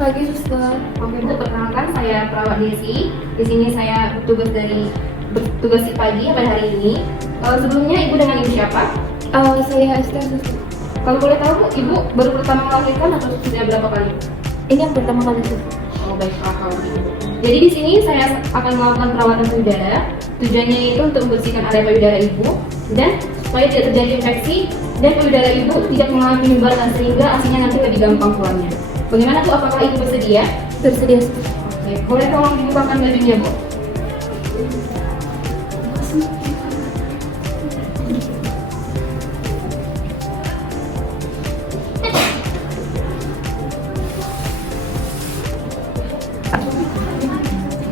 Pagi, suster. Oke Bu, perkenalkan saya perawat Desi. Di sini saya bertugas pagi pada hari ini. Sebelumnya Ibu dengan Ibu siapa? Saya Esther, suster. Kalau boleh tahu Bu, Ibu baru pertama melahirkan atau sudah berapa kali? Ini yang pertama kali, suster. Oh baiklah kalau begitu. Jadi di sini saya akan melakukan perawatan payudara. Tujuannya itu untuk membersihkan area payudara Ibu dan supaya tidak terjadi infeksi dan payudara Ibu tidak mengalami penyebaran sehingga asinya nanti lebih gampang keluarnya. Bagaimana Bu? Apakah Ibu bersedia? Bersedia, suster. Oke, boleh tolong dibukakan bajunya Bu?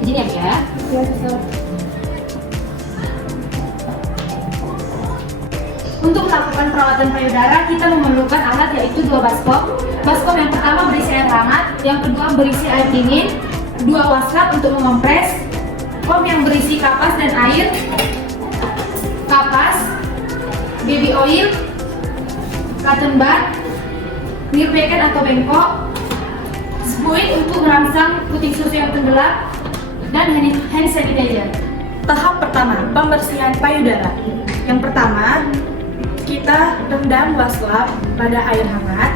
Izin ya Bu ya. Ya, suster. Untuk melakukan perawatan payudara, kita memerlukan alat yaitu 2 baskom. Baskom yang pertama berisi air hangat, yang kedua berisi air dingin, 2 waslap untuk mengompres, foam yang berisi kapas dan air, kapas, baby oil, cotton bud, clear packet atau bengkok, spuit untuk merangsang puting susu yang tenggelam, dan hand sanitizer. Tahap pertama, pembersihan payudara. Yang pertama, kita rendam waslap pada air hangat,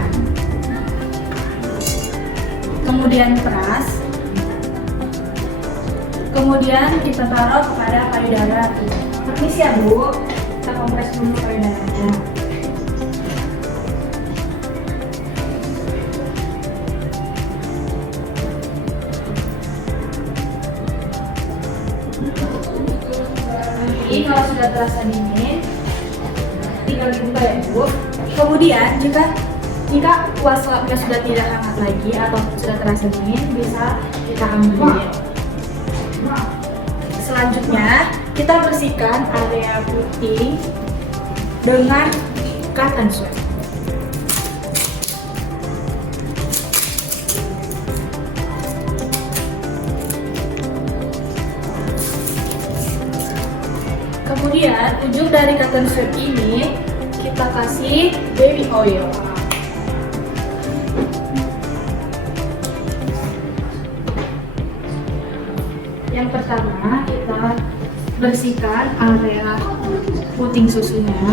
kemudian peras, kemudian kita taruh pada payudara. Permisi ya Bu, kita kompres dulu payudaranya. Ini kalau sudah terasa dingin, tinggal dibuka ya Bu. Kemudian jika waslapnya sudah tidak hangat lagi atau sudah terasa dingin, bisa kita ambil. Selanjutnya kita bersihkan area puting dengan cotton swab. Kemudian ujung dari cotton swab ini kita kasih baby oil. Yang pertama kita bersihkan area puting susunya.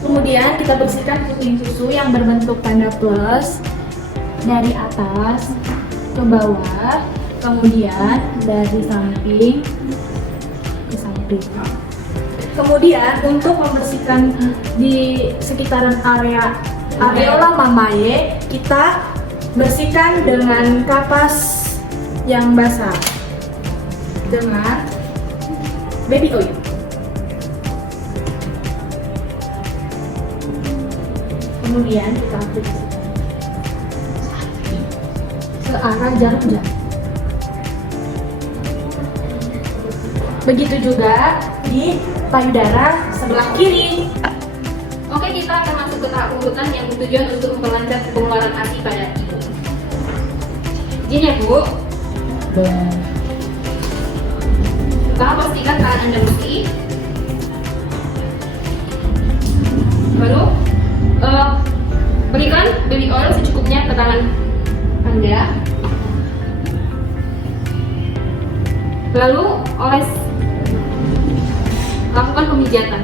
Kemudian kita bersihkan puting susu yang berbentuk tanda plus dari atas ke bawah, kemudian dari samping ke samping. Kemudian untuk membersihkan di sekitaran areola mamae, kita bersihkan dengan kapas yang basah dengan baby oil. Kemudian kita aplikasikan ke arah jarum jari. Begitu juga di payudara sebelah kiri. Oke, kita akan masuk ke tahap urutan yang bertujuan untuk memperlancar pengeluaran ASI pada Ibu. Izin ya Bu. Pertama pastikan tangan Anda bersih. Baru berikan baby oil secukupnya ke tangan Anda. Lalu lakukan pemijatan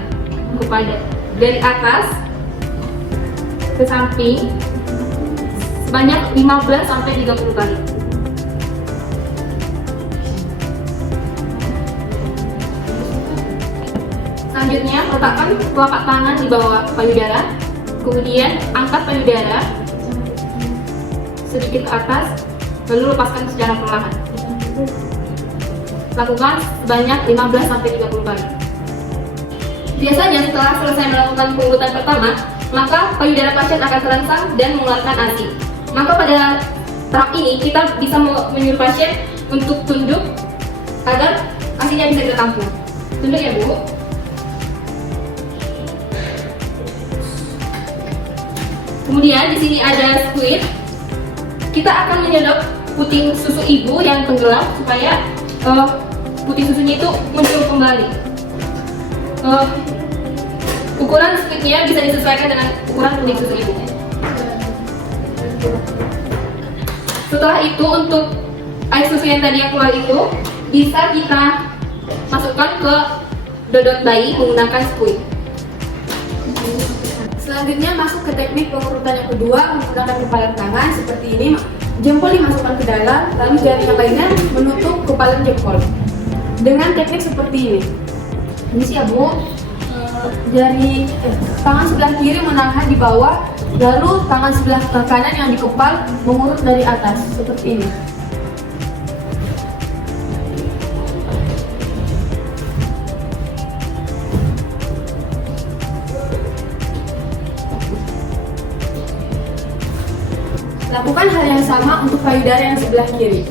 kepada dari atas ke samping sebanyak 15 sampai 30 kali. Selanjutnya, letakkan telapak tangan di bawah payudara, kemudian angkat payudara sedikit ke atas, lalu lepaskan secara perlahan. Lakukan sebanyak 15 sampai 30 kali. Biasanya setelah selesai melakukan pengurutan pertama, maka payudara pasien akan terangsang dan mengeluarkan ASI. Maka pada tahap ini kita bisa menyuruh pasien untuk tunduk agar ASInya bisa ditampung. Tunduk ya Bu. Kemudian di sini ada squid. Kita akan menyedot puting susu ibu yang tenggelam supaya puting susunya itu muncul kembali. Ukuran squidnya bisa disesuaikan dengan ukuran puting susu ibu. Setelah itu untuk air susu yang tadi yang keluar itu bisa kita masukkan ke dodot bayi menggunakan squeeze. Selanjutnya masuk ke teknik pengurutan yang kedua menggunakan kepalan tangan seperti ini. Jempol dimasukkan ke dalam, lalu jari yang lainnya menutup kepalan jempol. Dengan teknik seperti ini. Ini sih ya Bu, tangan sebelah kiri menahan di bawah, lalu tangan sebelah kanan yang dikepal mengurut dari atas seperti ini. Lakukan hal yang sama untuk payudara yang sebelah kiri.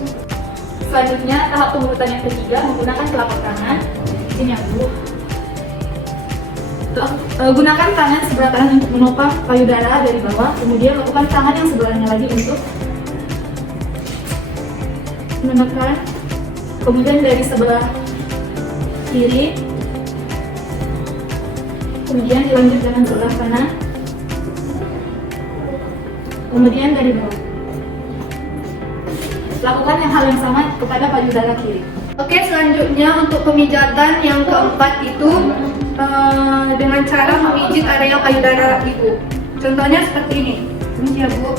Selanjutnya, tahap pengurutan yang ketiga menggunakan telapak tangan. Ini ya Bu. Gunakan tangan sebelah kanan untuk menopang payudara dari bawah, kemudian lakukan tangan yang sebelahnya lagi untuk menekan, kemudian dari sebelah kiri, kemudian dilanjut dengan sebelah kanan, kemudian dari bawah. Lakukan hal yang sama kepada payudara kiri. Oke, selanjutnya untuk pemijatan yang keempat itu dengan cara memijit area payudara ibu. Contohnya seperti ini. Ini ya Bu.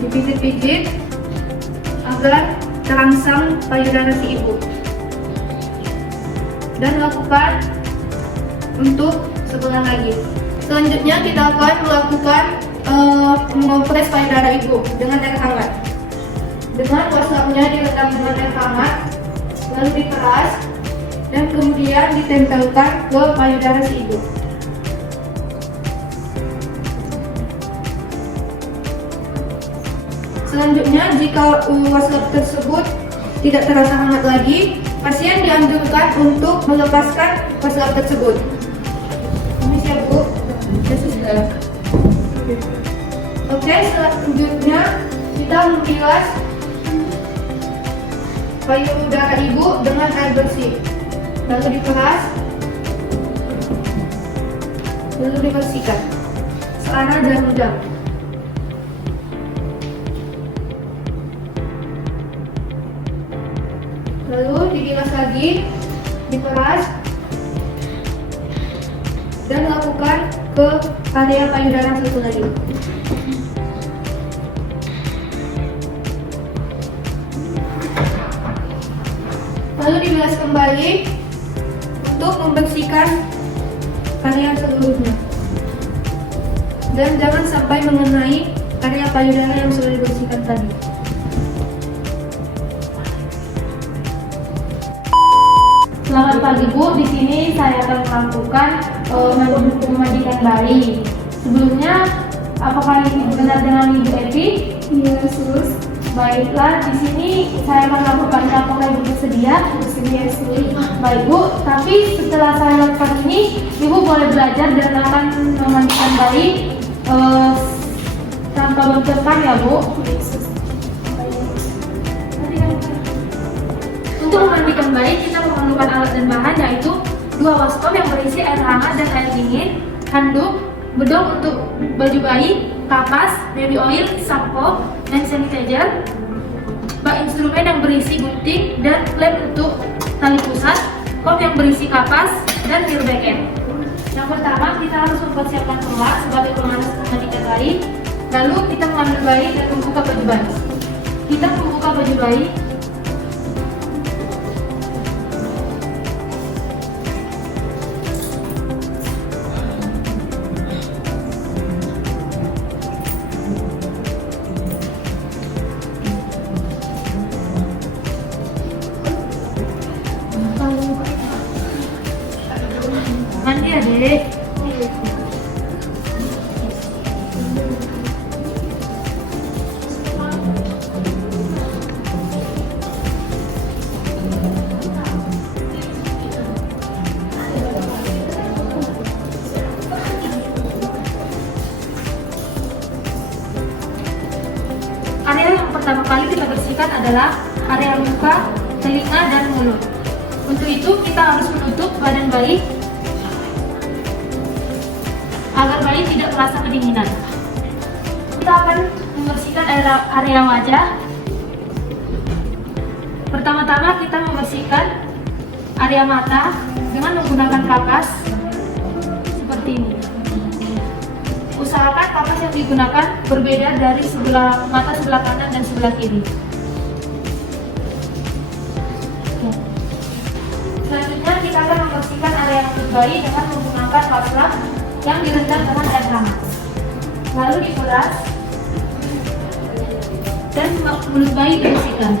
Dipijit-pijit agar terangsang payudara si ibu. Dan lakukan untuk sebelah lagi. Selanjutnya kita akan melakukan mengompres payudara ibu dengan air hangat. Dengan waslapnya direndam dengan air hangat, lalu diperas dan kemudian ditempelkan ke payudara si ibu. Selanjutnya, jika waslap tersebut tidak terasa hangat lagi, pasien dianjurkan untuk melepaskan waslap tersebut. Ini siap Bu. Ya sudah. Oke, selanjutnya kita membilas payudara ibu dengan air bersih, lalu diperas, lalu dibersihkan searah jarum jam. Lalu dibilas lagi, diperas, dan lakukan ke area payudara satu lagi. Lalu dibilas kembali untuk membersihkan area seluruhnya. Dan jangan sampai mengenai area payudara yang sudah dibersihkan tadi. Selamat pagi Bu, di sini saya akan melakukan memandikan bayi. Sebelumnya, apakah ini benar dengan Ibu Evi? Iya, Sus. Baiklah, di sini saya akan melakukan. Apakah Ibu bersedia? Bersedia, Sus. Baik Bu, tapi setelah saya lakukan ini, Ibu boleh belajar dan akan memandikan bayi tanpa benturkan ya Bu. Untuk memandikan bayi, kita memerlukan alat dan bahan, yaitu 2 baskom yang berisi air hangat dan air dingin, handuk, bedong untuk baju bayi, kapas, baby oil, sampo, hand sanitizer, bak instrumen yang berisi gunting dan klem untuk tali pusat, kop yang berisi kapas, dan pil beken. Yang pertama, kita harus mempersiapkan telak sebagai pemanas memandikan bayi. Lalu kita mengambil bayi dan membuka baju bayi. Kita membuka baju bayi. Mandi Adek. Area yang pertama kali kita bersihkan adalah area muka, telinga, dan mulut. Untuk itu kita harus menutup badan bayi agar bayi bayi tidak merasa kedinginan. Kita akan membersihkan area wajah. Pertama-tama kita membersihkan area mata dengan menggunakan kapas seperti ini. Usahakan kapas yang digunakan berbeda dari mata sebelah kanan dan sebelah kiri. Selanjutnya kita akan membersihkan area mulut bayi dengan menggunakan wastafel yang direndam dengan air hangat. Lalu diperas dan mulut bayi dibersihkan.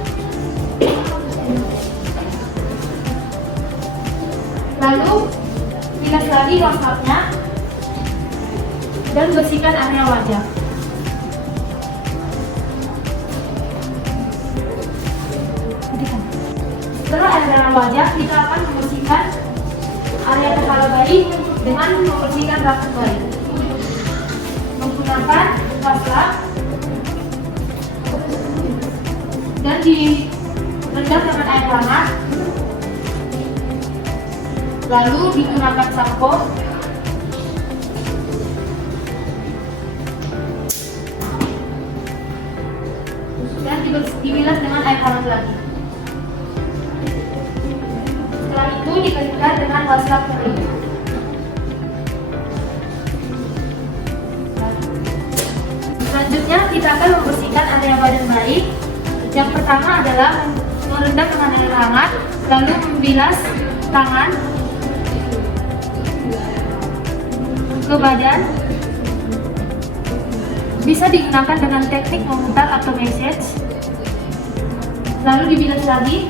Lalu bilas lagi wastafelnya dan bersihkan area wajah. Setelah area wajah, kita akan membersihkan area kepala bayi dengan membersihkan rambut bayi menggunakan wastafel dan direndam dengan air hangat. Lalu digunakan sampo dan dibilas dengan air hangat lagi. Setelah itu dikeringkan dengan wastafel kering. Selanjutnya kita akan membersihkan area badan bayi. Yang pertama adalah merendam dengan air hangat, lalu membilas tangan ke badan. Bisa digunakan dengan teknik memutar atau massage. Lalu dibilas lagi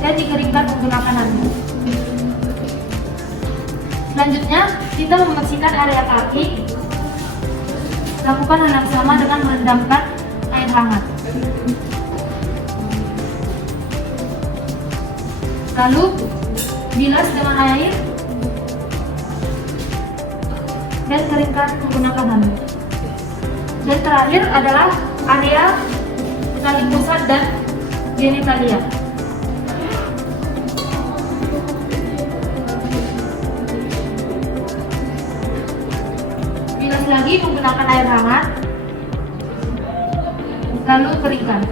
dan dikeringkan menggunakan handuk. Selanjutnya kita membersihkan area kaki. Lakukan hal yang sama dengan merendamkan air hangat. Lalu bilas dengan air dan keringkan menggunakan handuk. Dan terakhir adalah area tali pusat dan genitalia. Bilas lagi menggunakan air hangat, lalu keringkan.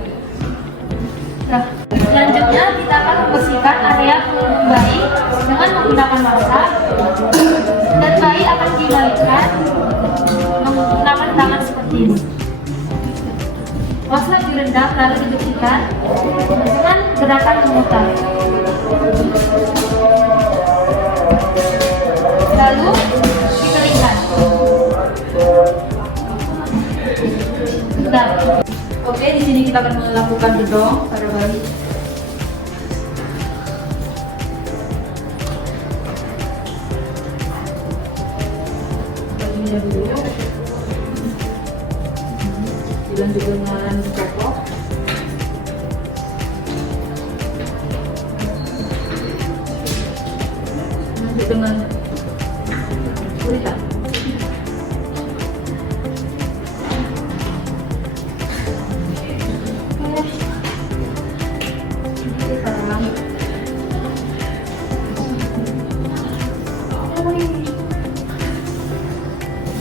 Selanjutnya kita akan membersihkan area punggung bayi dengan menggunakan wastafel, dan bayi akan dibalikkan menggunakan tangan seperti ini. Wastafel direndam lalu dibersihkan dengan gerakan memutar. Lalu dikeringkan. Oke, di sini kita akan melakukan bedong pada bayi. Bayinya dulu. Dilanjut dengan pokok. Lanjut dengan gurita.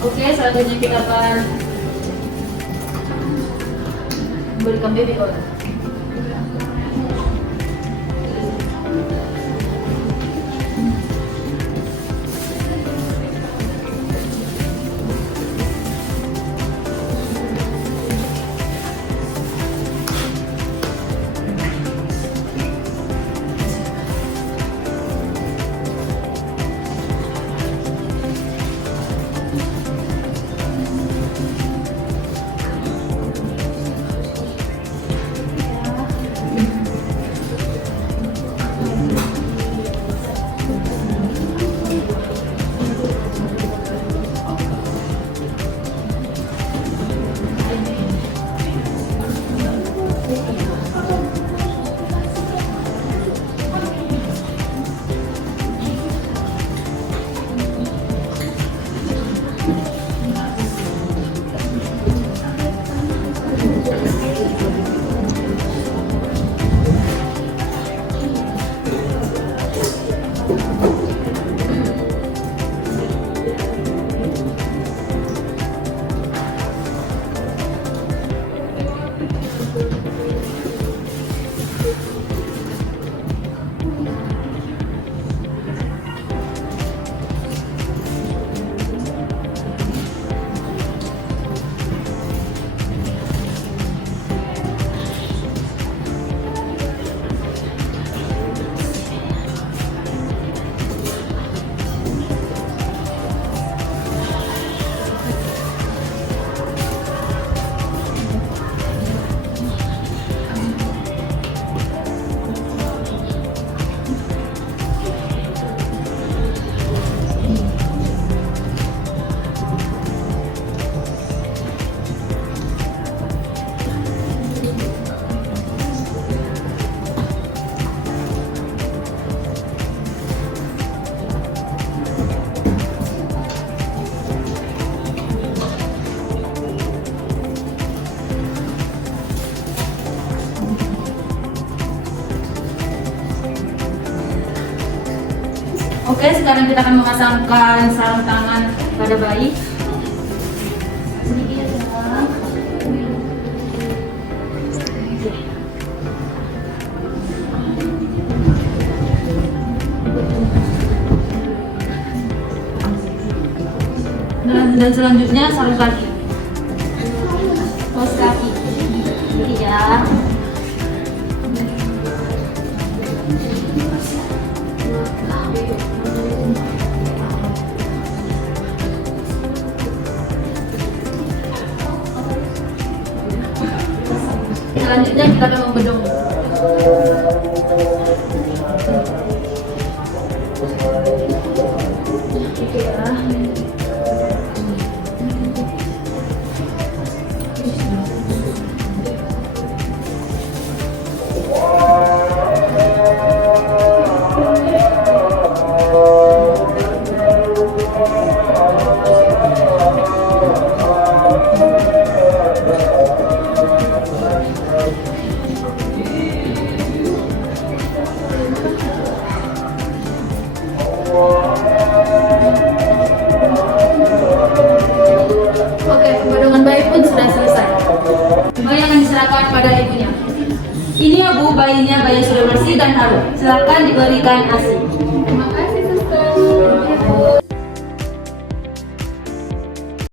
Oke, selanjutnya kita akan berikan baby oil. Oke, sekarang kita akan memasangkan sarung tangan pada bayi. Sedikit ya. Dan selanjutnya sarung kaki. Kaos kaki. Ini ya. Selanjutnya kita akan membedung. Oke, pembedungan bayi pun sudah selesai. Bayi akan diserahkan pada ibunya. Ini ya Bu, bayinya, bayi sudah bersih dan harum. Silakan diberikan ASI.